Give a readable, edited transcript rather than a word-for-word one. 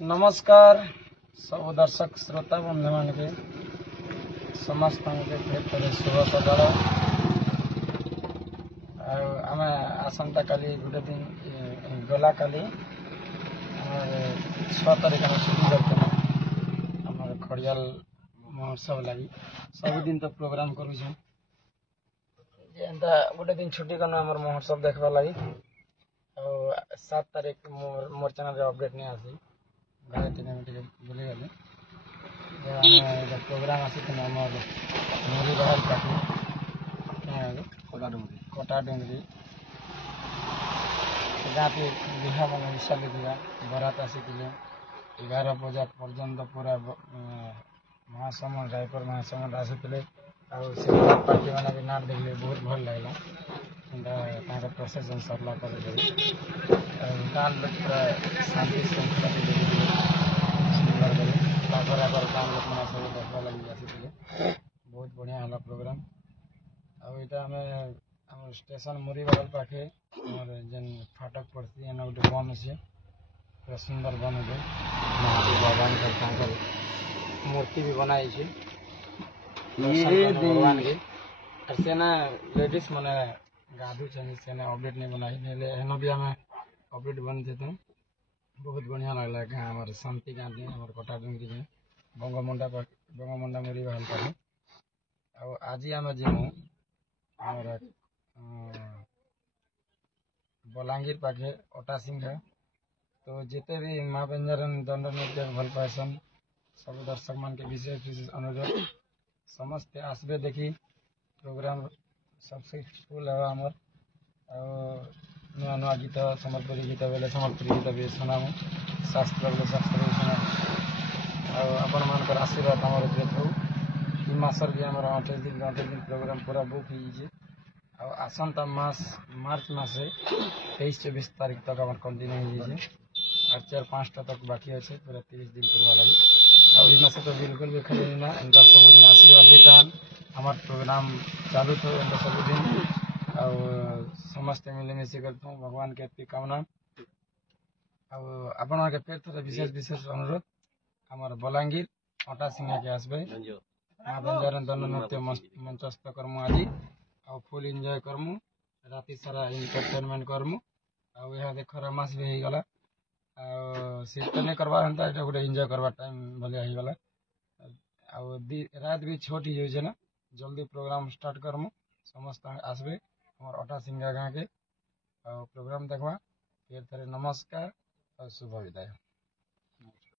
नमस्कार सब दर्शक श्रोता बंधु मान के समस्त शुभ सकाल आम आसंता काली गोटे दिन गला काली 6 तारीख में छुट्टी करते आम खड़ियाल महोत्सव लगी सबुदिन तो प्रोग्राम करूँ गोटे दिन छुट्टी करना आम महोत्सव देखा लगी 7 तारीख मोर चैनल अपडेट नहीं आसी घरे तीन मिनट बुली गली प्रोग्राम आसी मुरी बहाल पाटी कटा डुंगरी गाँव बिहा मन विशाल दिया बरात आसी 11 बजा पर्यंत पूरा महासमंद रायपुर महासमंद आसी पार्टी मैंने भी नाट देखले बहुत भल लगला प्रोसेसन सरला गाँव लोग पूरा शांति श्रृंखला सुंदर गाँव लोक मैंने सब देखा लगी आसी बहुत बढ़िया है प्रोग्राम आम स्टेशन मुरी बगल पाखे जेन फाटक पड़ती है गोटे बन अच्छे पूरा सुंदर बन है भगवान मूर्ति भी बनाई भगवान के सेना लेडीज मैंने गाधु सेना अपडेट नहीं बनाई नहीं भी आम अपडेट बन थे बहुत बढ़िया लगला गाँव हमारे शांति गाँव हमारे कटा डुंगरी में बंगमुंडा मुरी बहाल पाखे आज आम जीमु बलांगीर पाखे अटा सिंघा तो जिते भी माँ बेंजरन दंड नृत्य भल पाएसन सब दर्शक मान के विशेष अनुरोध समस्ते आसबे देखी प्रोग्राम सक्सेसफुल है आमर नुआ नुआ गीत सम्बलपुरी गीत बेले सम्बलपुरी गीत भी सुनामु शास्त्र बेले शास्त्र भी सुनामु आपण मान आशीर्वाद आम देखो मसर भी आम 28 दिन प्रोग्राम पूरा बुक हो आसंता मार्च मासे 23-24 तारीख तक आम कंटिन्यू हो 4-5टा तक बाकी अच्छे पूरा 30 दिन पूर्वा लगी से तो बिल्कुल भी खाली ना इनका सबुदिन आशीर्वाद देता हमार प्रोग्राम चालू थे सबुदिन समस्ते मिलेमिशे करते भगवान के एति कामना आपण के फिर थोड़ा विशेष अनुरोध हमार बलांगीर अटा सिंघा के आसबे माँ बेंजरन दंड नृत्य मंचस्थ करमु आज फुल एंजॉय करमु राति सारा एंटरटेनमेंट करमु आदे खरा मास भी होगला सीट तो नहीं करवा हंता गोटे एंजॉय करवा टाइम भलिया होगला रात भी छोट ही ना जल्दी प्रोग्राम स्टार्ट करमु समस्त आसबे हमार अटा सिंघा गाँव के प्रोग्राम देखवा फिर थे नमस्कार और शुभ विदाय।